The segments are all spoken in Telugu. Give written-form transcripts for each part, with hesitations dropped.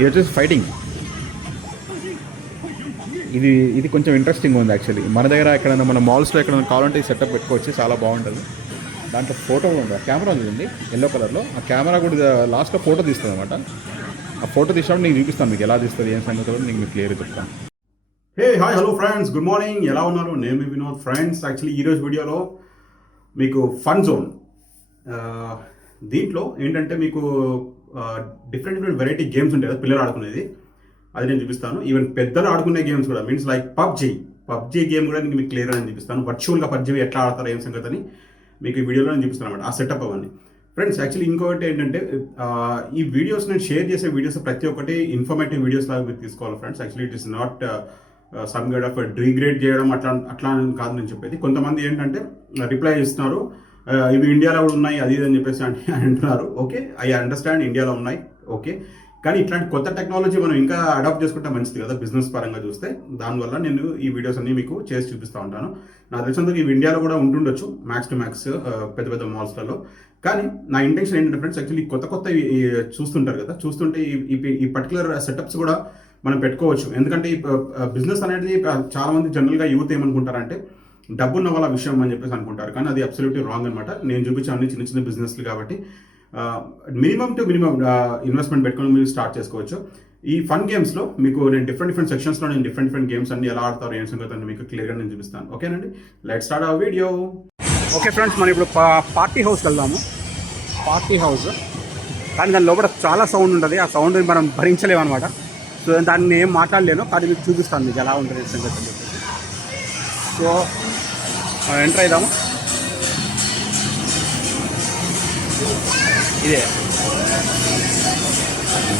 ఇది వచ్చేసి ఫైటింగ్. ఇది కొంచెం ఇంట్రెస్టింగ్ ఉంది యాక్చువల్లీ. మన దగ్గర ఎక్కడైనా మన మాల్స్లో ఎక్కడైనా కావాలంటే ఈ సెటప్ పెట్టుకోవచ్చు, చాలా బాగుంటుంది. దాంట్లో ఫోటో ఉంది, కెమెరా ఉంది ఎల్లో కలర్లో. ఆ కెమెరా కూడా లాస్ట్లో ఫోటో తీస్తుంది అనమాట. ఆ ఫోటో తీసినప్పుడు నేను చూపిస్తాను మీకు ఎలా తీస్తుంది, ఏం సంగతి కూడా నేను మీకు క్లియర్గా చెప్తాను. Hey hi hello friends, good morning. ఎలా ఉన్నారు? నేను వినోద్. ఫ్రెండ్స్, యాక్చువల్లీ ఈరోజు వీడియోలో మీకు ఫన్ జోన్, దీంట్లో ఏంటంటే మీకు డిఫరెంట్ వెరైటీ గేమ్స్ ఉంటాయి కదా పిల్లలు ఆడుకునేది, అది నేను చూపిస్తాను. ఈవెన్ పెద్దలు ఆడుకునే గేమ్స్ కూడా, మీన్స్ లైక్ పబ్జీ గేమ్ కూడా నేను మీకు క్లియర్గా నేను చూపిస్తాను. వర్చువల్గా పబ్జీ ఎట్లా ఆడతారో ఏం సంగతి అని మీకు ఈ వీడియోలో నేను చూపిస్తాను అనమాట, ఆ సెటప్ అవన్నీ. ఫ్రెండ్స్, యాక్చువల్లీ ఇంకొకటి ఏంటంటే ఈ వీడియోస్ నేను షేర్ చేసే వీడియోస్ ప్రతి ఒక్కటి ఇన్ఫర్మేటివ్ వీడియోస్ లాగా మీరు తీసుకోవాలి friends. Actually it is not some guide of degrade చేయడం అట్లా కాదు నేను చెప్పేది. కొంతమంది ఏంటంటే రిప్లై ఇస్తున్నారు, ఇవి ఇండియాలో కూడా ఉన్నాయి అది ఇది అని చెప్పేసి అంటున్నారు. ఓకే, ఐ అండర్స్టాండ్, ఇండియాలో ఉన్నాయి, ఓకే. కానీ ఇట్లాంటి కొత్త టెక్నాలజీ మనం ఇంకా అడాప్ట్ చేసుకుంటే మంచిది కదా బిజినెస్ పరంగా చూస్తే. దానివల్ల నేను ఈ వీడియోస్ అన్ని మీకు చేసి చూపిస్తూ ఉంటాను. నాకు తెలిసినందుకు ఇవి ఇండియాలో కూడా ఉంటుండొచ్చు మ్యాక్స్ టు మ్యాక్స్ పెద్ద పెద్ద మాల్స్లలో. కానీ నా ఇంటెన్షన్ ఏంటంటే ఫ్రెండ్స్, యాక్చువల్లీ కొత్త చూస్తుంటారు కదా, చూస్తుంటే ఈ పర్టికులర్ సెటప్స్ కూడా మనం పెట్టుకోవచ్చు. ఎందుకంటే ఈ బిజినెస్ అనేది చాలా మంది జనరల్గా యూత్ ఏమనుకుంటారంటే డబ్బున్న వాళ్ళ విషయం అని చెప్పేసి అనుకుంటారు, కానీ అది అబ్సల్యూట్లీ రాంగ్ అనమాట. నేను చూపించే అన్ని చిన్న చిన్న బిజినెస్లు కాబట్టి మినిమం ఇన్వెస్ట్మెంట్ పెట్టుకొని మీరు స్టార్ట్ చేసుకోవచ్చు. ఈ ఫన్ గేమ్స్లో మీకు నేను డిఫరెంట్ సెక్షన్స్లో నేను డిఫరెంట్ గేమ్స్ అన్ని ఎలా ఆడతారు ఏం సంగతి మీకు క్లియర్గా నేను చూపిస్తాను. ఓకేనండి, let's start our video. Okay friends, మనం ఇప్పుడు పార్టీ హౌస్కి వెళ్దాము. పార్టీ హౌస్, కానీ దాని లోపల చాలా సౌండ్ ఉంటుంది. ఆ సౌండ్ మనం భరించలేము అనమాట. సో దాన్ని ఏం మాట్లాడలేను, కానీ మీకు చూపిస్తాను మీకు ఎలా ఉంటుంది సంగతి అని చెప్పేసి. సో ఎంటర్ అవుదాము. ఇదే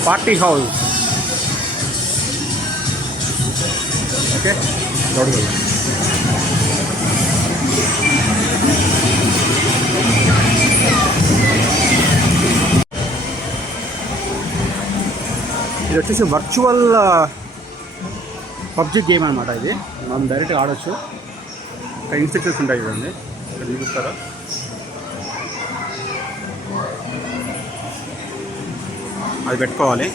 పార్టీ హౌస్. ఓకే, ఇది వచ్చేసి వర్చువల్ పబ్జీ గేమ్ అనమాట. ఇది మనం డైరెక్ట్గా ఆడవచ్చు. ఇక్కడ ఇన్స్ట్రక్షన్స్ ఉంటాయి చూడండి, ఇక్కడ చూపిస్తారా. అది పెట్టుకోవాలి.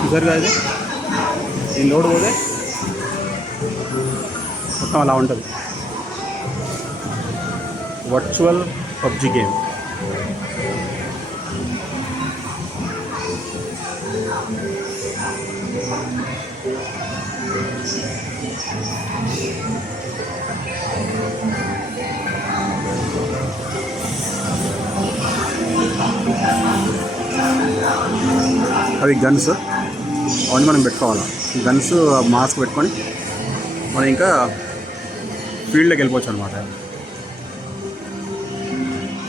చూసారుగా, ఇది ఈ లోడ్ పోతే మొత్తం అలా ఉంటుంది. Virtual PUBG game. అవి గన్స్, అవన్నీ మనం పెట్టుకోవాలి. గన్స్ మాస్క్ పెట్టుకొని మనం ఇంకా ఫీల్డ్లోకి వెళ్ళిపోవచ్చు అనమాట.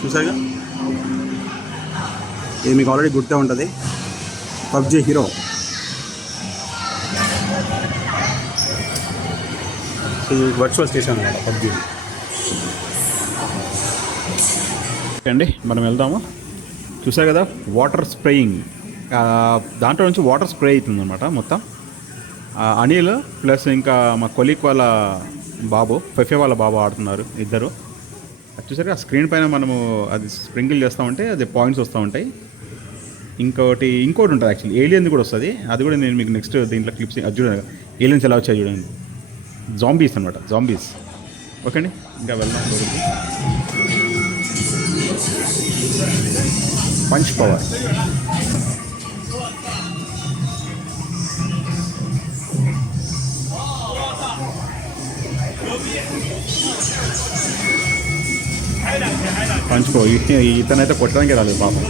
చూసారుగా, ఇది మీకు ఆల్రెడీ గుర్తే ఉంటుంది, పబ్జీ హీరో. ఇది వర్చువల్ స్టేషన్ అనమాట పబ్జీ. ఓకే అండి, మనం వెళ్దాము. చూసారు కదా, వాటర్ స్ప్రేయింగ్, దాంట్లో నుంచి వాటర్ స్ప్రే అవుతుంది అనమాట మొత్తం. అనిల్ ప్లస్ ఇంకా మా కొలీగ్ వాళ్ళ బాబు, ఫెఫే వాళ్ళ బాబు ఆడుతున్నారు ఇద్దరు. చూసారు ఆ స్క్రీన్ పైన మనము అది స్ప్రింకిల్ చేస్తామంటే అది పాయింట్స్ వస్తూ ఉంటాయి. ఇంకోటి ఉంటుంది యాక్చువల్లీ, ఏలియన్ కూడా వస్తుంది. అది కూడా నేను మీకు నెక్స్ట్ దీంట్లో క్లిప్స్ అది చూడండి, ఏలియన్స్ ఎలా వచ్చాయి చూడండి. జాంబీస్ అనమాట, జాంబీస్. ఓకే అండి, ఇంకా వెళ్దాం. Punch power. పంచుకో, ఇతనైతే కొట్టడానికి రాలేదు పాపం.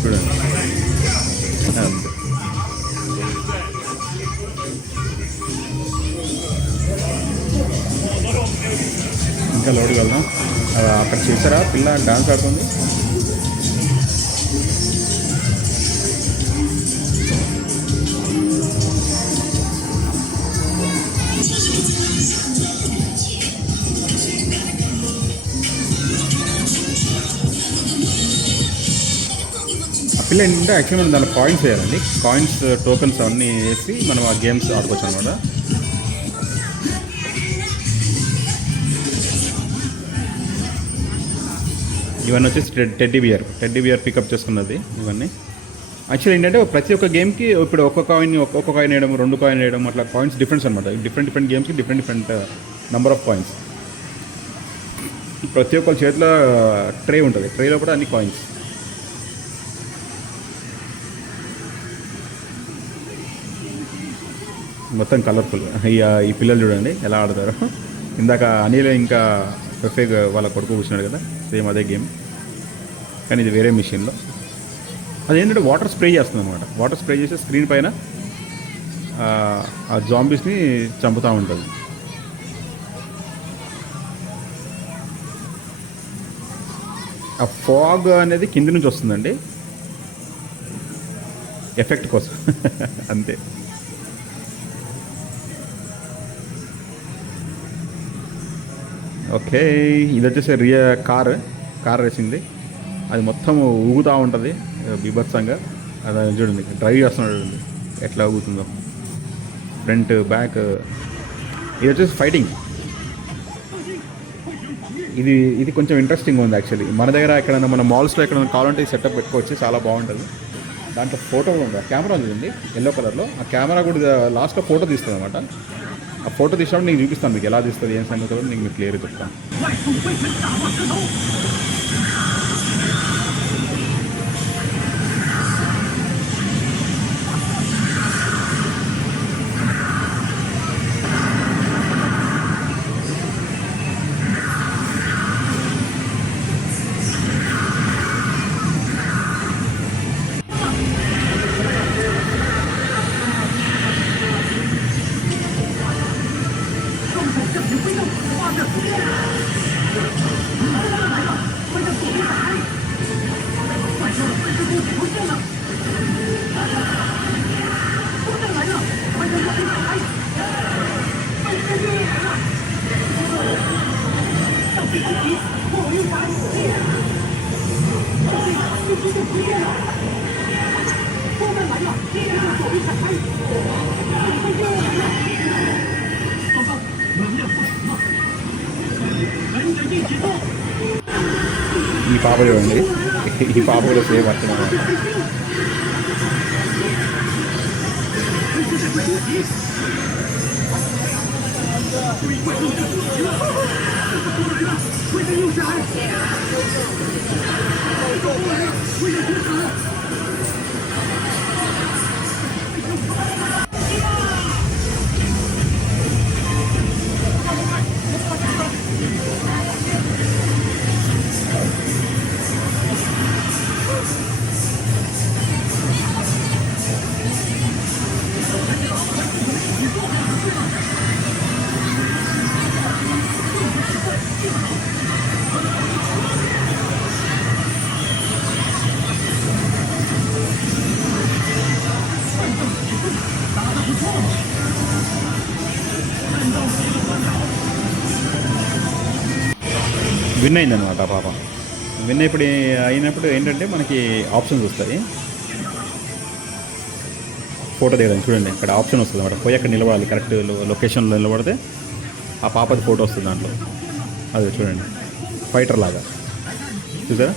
చూడండి, అంతే. ఇంకా లోడుకి వెళ్దాం. అక్కడ చూసారా పిల్ల డాన్స్ ఆడుతుంది. పిల్ల ఏంటంటే యాక్చువల్లీ మనం దాంట్లో కాయిన్స్ వేయాలండి. కాయిన్స్ టోకన్స్ అవన్నీ వేసి మనం ఆ గేమ్స్ ఆడుకోవచ్చు అనమాట. ఇవన్నీ వచ్చేసి టెడ్డీ బియర్ పికప్ చేసుకున్నది ఇవన్నీ. యాక్చువల్లీ ఏంటంటే ప్రతి ఒక్క గేమ్కి ఇప్పుడు ఒక్కొక్క కాయిన్ వేయడం, 2 కాయిన్ వేయడం, అట్లా కాయిన్స్ డిఫరెన్స్ అనమాట. డిఫరెంట్ గేమ్స్కి డిఫరెంట్ నెంబర్ ఆఫ్ కాయిన్స్. ప్రతి ఒక్కరి చేతిలో ట్రే ఉంటుంది, ట్రేలో కూడా అన్ని కాయిన్స్. మొత్తం కలర్ఫుల్. ఈ పిల్లలు చూడండి ఎలా ఆడతారు. ఇందాక అనిల్ ఇంకా పెఫే వాళ్ళ కొడుకు కూర్చున్నాడు కదా, సేమ్ అదే గేమ్, కానీ ఇది వేరే మిషన్లో. అదేంటంటే వాటర్ స్ప్రే చేస్తుంది అనమాట. వాటర్ స్ప్రే చేసి స్క్రీన్ పైన ఆ జాంబీస్ని చంపుతూ ఉంటుంది. ఆ ఫాగ్ అనేది కింది నుంచి వస్తుందండి, ఎఫెక్ట్ కోసం అంతే. ఓకే, ఇది వచ్చేసి కార్ రేసింది. అది మొత్తం ఊగుతూ ఉంటుంది బీభత్సంగా. అది చూడండి, డ్రైవ్ చేస్తున్నాడు చూడండి ఎట్లా ఊగుతుందో, ఫ్రంట్ బ్యాక్. ఇది వచ్చేసి ఫైటింగ్. ఇది కొంచెం ఇంట్రెస్టింగ్ ఉంది యాక్చువల్లీ. మన దగ్గర ఎక్కడైనా మన మాల్స్లో ఎక్కడైనా కావాలంటే ఈ సెటప్ పెట్టుకోవచ్చు, చాలా బాగుంటుంది. దాంట్లో ఫోటో ఉంది, కెమెరా ఉంది ఎల్లో కలర్లో. ఆ కెమెరా కూడా లాస్ట్లో ఫోటో తీస్తుంది అనమాట. ఆ ఫోటో తీసినప్పుడు నేను చూపిస్తాను మీకు ఎలా తీస్తుంది, ఏం సంగతి కూడా మీకు క్లియర్గా చెప్తాను. ఈ పాప చూడండి, ఈ పాప కూడా సేమ్ అట్లా. విన్ అయిందనమాట ఆ పాప. విన్ అయినప్పుడు ఏంటంటే మనకి ఆప్షన్స్ వస్తాయి ఫోటో దిగడానికి. చూడండి ఇక్కడ ఆప్షన్ వస్తుంది అనమాట, పోయి అక్కడ నిలబడాలి, కరెక్ట్ లొకేషన్లో నిలబడితే ఆ పాపది ఫోటో వస్తుంది దాంట్లో. అది చూడండి, ఫైటర్ లాగా చూసారా.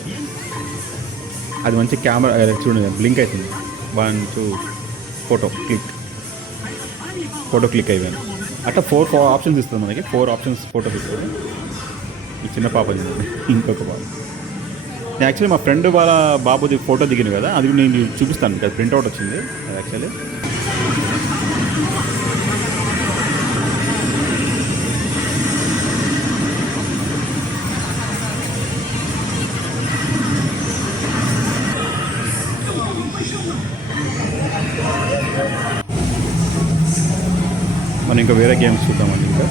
అది మంచి కెమెరా చూడండి, బ్లింక్ అవుతుంది. 1 2 ఫోటో క్లిక్ అయిపోయింది. అట్లా 4 ఆప్షన్స్ ఇస్తుంది మనకి, 4 ఆప్షన్స్ ఫోటో తీసుకోవాలి. ఈ చిన్న పాప ఇంకొక బాబు. నేను యాక్చువల్లీ మా ఫ్రెండ్ వాళ్ళ బాబుది ఫోటో దిగింది కదా, అది నేను చూపిస్తాను మీకు. అది ప్రింట్అవుట్ వచ్చింది అది యాక్చువల్లీ. మనం ఇంకా వేరే గేమ్స్ చూద్దామండి. ఇంకా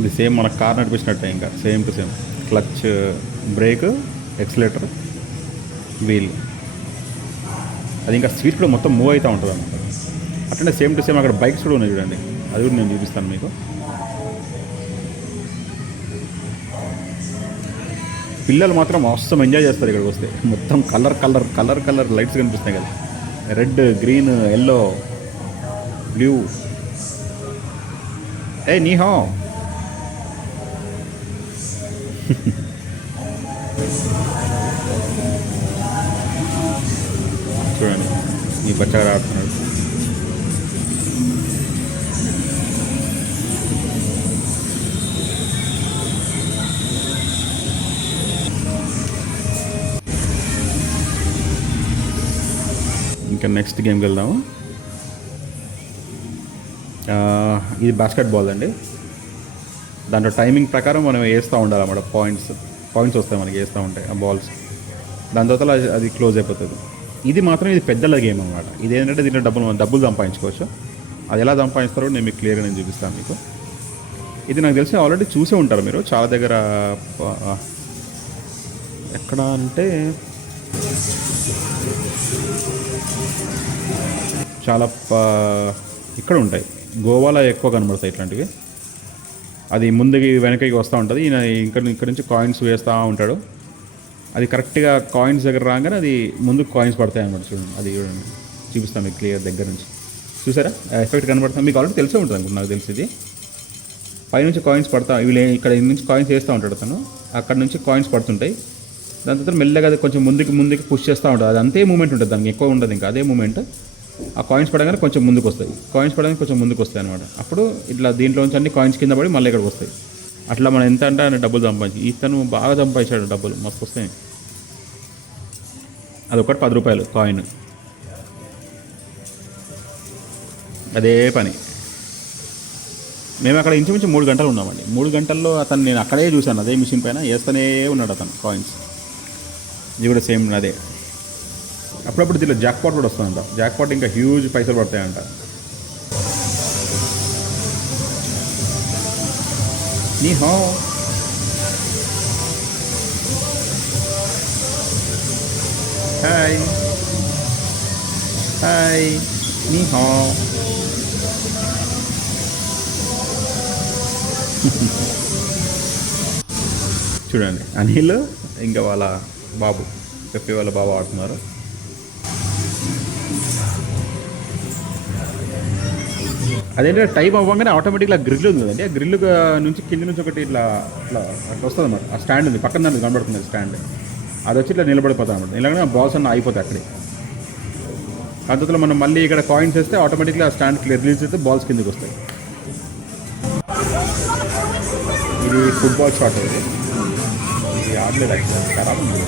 ఇది సేమ్ మన కార్ నడిపించినట్టే, ఇంకా same to same. Clutch, brake, accelerator, wheel. అది ఇంకా స్పీడ్ కూడా మొత్తం మూవ్ అవుతూ ఉంటుంది అన్నమాట. అట్లనే సేమ్ టు సేమ్ అక్కడ బైక్స్ కూడా ఉన్నాయి చూడండి, అది కూడా నేను చూపిస్తాను మీకు. పిల్లలు మాత్రం అవసరం ఎంజాయ్ చేస్తారు ఇక్కడికి వస్తే. మొత్తం colour colour colour colour lights కనిపిస్తున్నాయి కదా, రెడ్, గ్రీన్, ఎల్లో, బ్లూ. ఏ నీహో చూడండి ఈ బచ్చగా ఆడుతున్నాడు. ఇంకా నెక్స్ట్ గేమ్కి వెళ్దాము. ఇది బాస్కెట్బాల్ అండి. దాంట్లో టైమింగ్ ప్రకారం మనం వేస్తూ ఉండాలన్నమాట. పాయింట్స్ వస్తాయి మనకి వేస్తూ ఉంటాయి ఆ బాల్స్. దాని తర్వాత అది క్లోజ్ అయిపోతుంది. ఇది మాత్రం ఇది పెద్దల గేమ్ అనమాట. ఇది ఏంటంటే దీంట్లో డబ్బులు సంపాదించుకోవచ్చు. అది ఎలా సంపాదిస్తారో నేను మీకు క్లియర్గా నేను చూపిస్తాను మీకు. ఇది నాకు తెలిసి ఆల్రెడీ చూసే ఉంటారు మీరు చాలా దగ్గర. ఎక్కడ అంటే చాలా ఇక్కడ ఉంటాయి, గోవాలో ఎక్కువ కనబడతాయి ఇట్లాంటివి. అది ముందుకి వెనకకి వస్తూ ఉంటుంది. ఈయన ఇక్కడ నుంచి కాయిన్స్ వేస్తూ ఉంటాడు. అది కరెక్ట్గా కాయిన్స్ దగ్గర రాగానే అది ముందుకు కాయిన్స్ పడతాయి అన్నమాట. చూడండి, అది చూడండి చూపిస్తాను మీకు క్లియర్ దగ్గర నుంచి. చూసారా ఎఫెక్ట్ కనబడుతుంది మీకు, ఆల్రెడీ తెలిసే ఉంటుంది అనుకుంటు నాకు తెలిసి. ఇది పైనుంచి కాయిన్స్ పడతా, వీళ్ళు ఇక్కడ నుంచి కాయిన్స్ వేస్తూ ఉంటాడు అతను. అక్కడ నుంచి కాయిన్స్ పడుతుంటాయి. దాని తర్వాత మెల్లగా అది కొంచెం ముందుకి పుష్ చేస్తూ ఉంటుంది. అది అంతే మూమెంట్ ఉంటుంది, దానికి ఎక్కువ ఉండదు ఇంకా అదే మూమెంట్. ఆ కాయిన్స్ పడగానే కొంచెం ముందుకు వస్తాయి, కాయిన్స్ పడగానే కొంచెం ముందుకు వస్తాయి అనమాట. అప్పుడు ఇట్లా దీంట్లో నుంచి అన్ని కాయిన్స్ కింద పడి మళ్ళీ ఇక్కడికి వస్తాయి. అట్లా మనం ఎంత అంటే ఆయన డబ్బులు సంపాదించి, ఇతను బాగా సంపాదించాడు డబ్బులు, మస్తు వస్తాయి. అదొకటి 10 రూపాయలు కాయిన్. అదే పని. మేము అక్కడ ఇంచుమించు 3 గంటలు ఉన్నామండి. 3 గంటల్లో అతను నేను అక్కడే చూశాను, అదే మిషన్ పైన వేస్తూనే ఉన్నాడు అతను కాయిన్స్. ఇది కూడా సేమ్ అదే. అప్పుడప్పుడు దీంట్లో జాక్పాట్ కూడా వస్తుందంట. జాక్పాట్ ఇంకా హ్యూజ్ పైసలు పడతాయంట. నీ హో హాయ్ హాయ్ నీ హో. చూడండి అనిల్ ఇంకా వాళ్ళ బాబు, పెప్పి వాళ్ళ బాబు ఆడుతున్నారు. అదేంటంటే టైం అవ్వగానే ఆటోమేటిక్గా గ్రిల్ ఉంది కదండి, ఆ గ్రిల్ నుంచి కింద నుంచి ఒకటి ఇట్లా అట్లా వస్తుంది అన్నమాట. ఆ స్టాండ్ ఉంది పక్కన, దానికి కనబడుతుంది స్టాండ్. అది వచ్చి ఇట్లా నిలబడిపోతుంది అన్నమాట. ఇలాగనే బాల్స్ అన్న అయిపోతాయి అక్కడే. పద్ధతిలో మనం మళ్ళీ ఇక్కడ కాయిన్స్ వేస్తే ఆటోమేటిక్గా ఆ స్టాండ్ రిలీజ్ అయితే బాల్స్ కిందకి వస్తాయి. ఇది ఫుట్బాల్ షాట్. ఇది ఆడలేదు యాక్చువల్, ఖరాబ్ ఉంది.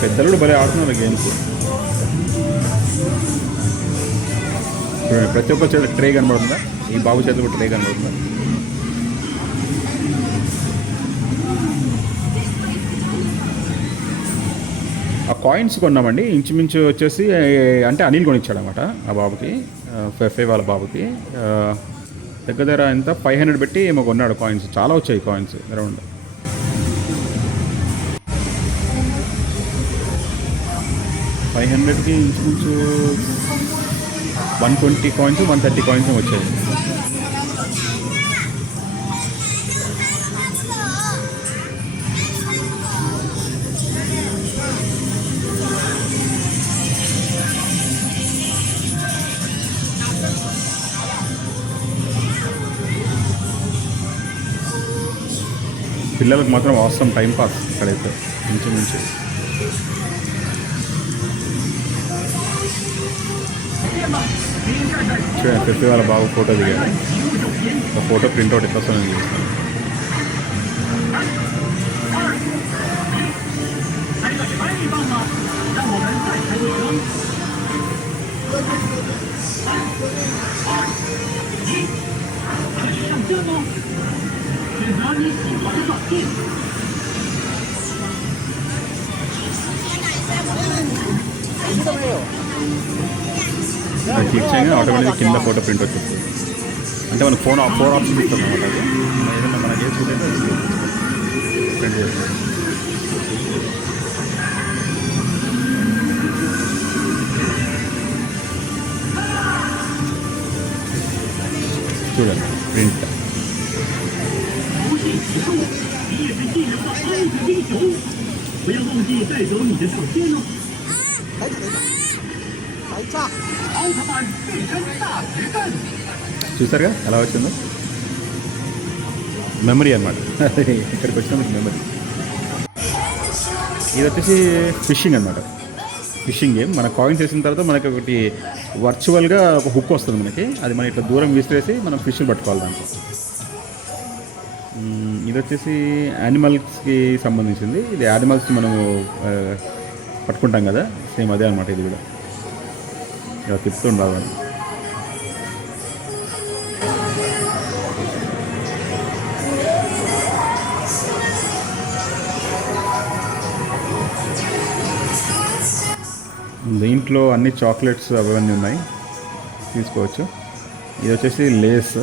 పెద్దలు భలే ఆడుతున్నారు గేమ్స్. చూడండి ప్రతి ఒక్క చేతిలో ట్రే కనబడుతుందా, ఈ బాబు చేతిలో కూడా ట్రే కనబడుతుందా. ఆ కాయిన్స్ కొన్నామండి ఇంచుమించు వచ్చేసి, అంటే అనిల్ కొనిచ్చాడు అనమాట ఆ బాబుకి, ఫెఫే వాళ్ళ బాబుకి. దగ్గర ఎంత 500 పెట్టి ఏమో కొన్నాడు కాయిన్స్. చాలా వచ్చాయి కాయిన్స్ అరౌండ్. $500కి ఇంచుమించు 120 కాయిన్స్ 130 కాయిన్స్ వచ్చాయి. పిల్లలకు మాత్రం అవసరం టైం పాస్ అక్కడైతే ఇంచుమించు. చూడండి ఫిఫ్టీ వాళ్ళ బాబు ఫోటో దిగాను. ఆ ఫోటో ప్రింట్అవుట్ ఎట్లా వస్తుందో నేను చూస్తాను. అది క్లిక్ చేయగానే ఆటోమేటిక్గా కింద ఫోటో ప్రింట్ వచ్చేస్తుంది. అంటే మనకు ఫోర్ ఆప్షన్ ఇస్తుంది అనమాట. అది మనం ఏదైనా మనం చేసుకుంటే ప్రింట్ చేస్తుంది. చూడండి ప్రింట్. చూసారుగా ఎలా వచ్చిందో మెమరీ అనమాట. ఇక్కడికి వచ్చిన మెమరీ. ఇది వచ్చేసి ఫిషింగ్ అనమాట. Fishing game. మన కాయిన్స్ వేసిన తర్వాత మనకి ఒకటి వర్చువల్గా ఒక హుక్ వస్తుంది మనకి. అది మనం ఇట్లా దూరం విసిరేసి మనం ఫిష్ పట్టుకోవాలి దాంట్లో. ఇది వచ్చేసి యానిమల్స్కి సంబంధించింది. ఇది యానిమల్స్ మనము పట్టుకుంటాం కదా, సేమ్ అదే అనమాట. ఇది కూడా ఇలా తిప్పుతూ ఉండాలి. దీంట్లో అన్ని చాక్లెట్స్ అవన్నీ ఉన్నాయి, తీసుకోవచ్చు. ఇది వచ్చేసి లేస్.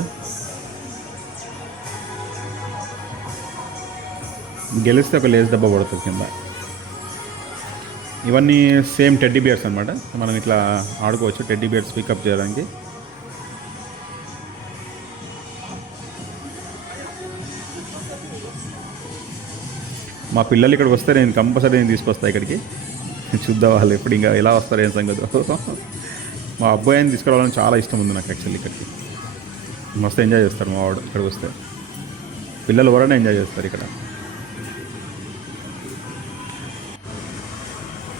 గెలిస్తే ఒక లేస్ డబ్బా పడుతుంది కింద. ఇవన్నీ సేమ్ టెడ్డీ బియర్స్ అనమాట. మనం ఇట్లా ఆడుకోవచ్చు టెడ్డీ బియర్స్ పికప్ చేయడానికి. మా పిల్లలు ఇక్కడికి వస్తే నేను కంపల్సరీ తీసుకొస్తాను ఇక్కడికి. చూద్దాం వాళ్ళు ఎప్పుడు ఇంకా ఎలా వస్తారు ఏం సంగతి. మా అబ్బాయిని తీసుకురావాలని చాలా ఇష్టం ఉంది నాకు యాక్చువల్లీ. ఇక్కడికి మస్తు ఎంజాయ్ చేస్తారు మా వాడు ఇక్కడికి వస్తే. పిల్లలు ఎవరైనా ఎంజాయ్ చేస్తారు ఇక్కడ.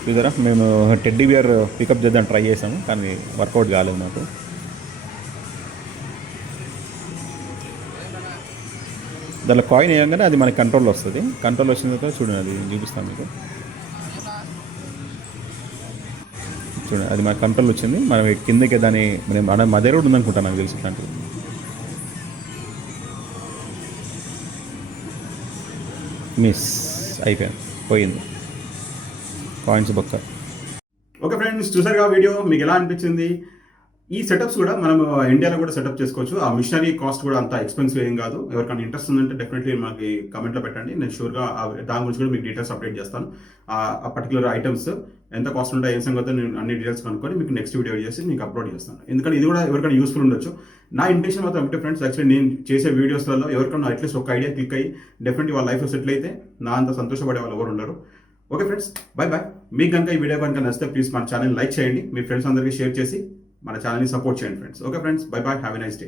చూసారా, మేము టెడ్డీ బియర్ పికప్ చేద్దాం ట్రై చేసాము, కానీ వర్కౌట్ కాలేదు నాకు. దాంట్లో కాయిన్ వేయగానే అది మనకి కంట్రోల్ వస్తుంది. కంట్రోల్ వచ్చిన తర్వాత చూడండి, అది చూపిస్తాను మీకు. చూడండి, అది మన కంట్రోల్ వచ్చింది. మనం కిందకి దాన్ని మన మదర్ కూడా ఉందనుకుంటాను నాకు తెలిసి. ఇట్లాంటివి మిస్ అయిపోయింది, పోయింది కాయిన్స్ బొక్క. ఓకే ఫ్రెండ్స్, చూసారుగా వీడియో. మీకు ఎలా అనిపించింది? ఈ సెటప్స్ కూడా మనం ఇండియాలో కూడా సెటప్ చేసుకోవచ్చు. ఆ మిషనరీ కాస్ట్ కూడా అంత ఎక్స్పెన్సివ్ ఏం కాదు. ఎవరికైనా ఇంట్రెస్ట్ ఉందంటే డెఫినెట్లీ మనకి కామెంట్లో పెట్టండి. నేను షూర్గా దాని గురించి కూడా మీకు డీటెయిల్స్ అప్డేట్ చేస్తాను. ఆ పర్టికులర్ ఐటమ్స్ ఎంత కాస్ట్ ఉంటాయి, ఏం సంగతి నేను అన్ని డీటెయిల్స్ కనుక్కొని మీకు నెక్స్ట్ వీడియో చేసి మీకు అప్లోడ్ చేస్తాను. ఎందుకంటే ఇది కూడా ఎవరికైనా యూస్ఫుల్ ఉండొచ్చు. నా ఇంటెన్షన్ మాత్రం ఒకటే ఫ్రెండ్స్, యాక్చువల్లీ నేను చేసే వీడియోస్లలో ఎవరికైనా అట్లీస్ట్ ఒక ఐడియా క్లిక్ అయ్యి డెఫినెట్లీ వాళ్ళ లైఫ్లో సెటిల్ అయితే నా అంత సంతోషపడే వాళ్ళు ఎవరు ఉండరు. Okay friends, bye bye. మీకు కనుక ఈ వీడియో కనుక నచ్చితే ప్లీజ్ మన ఛానల్ లైక్ చేయండి, మీ ఫ్రెండ్స్ అందరికీ షేర్ చేసి మన ఛానల్ని సపోర్ట్ చేయండి friends. Okay friends, bye bye, have a nice day.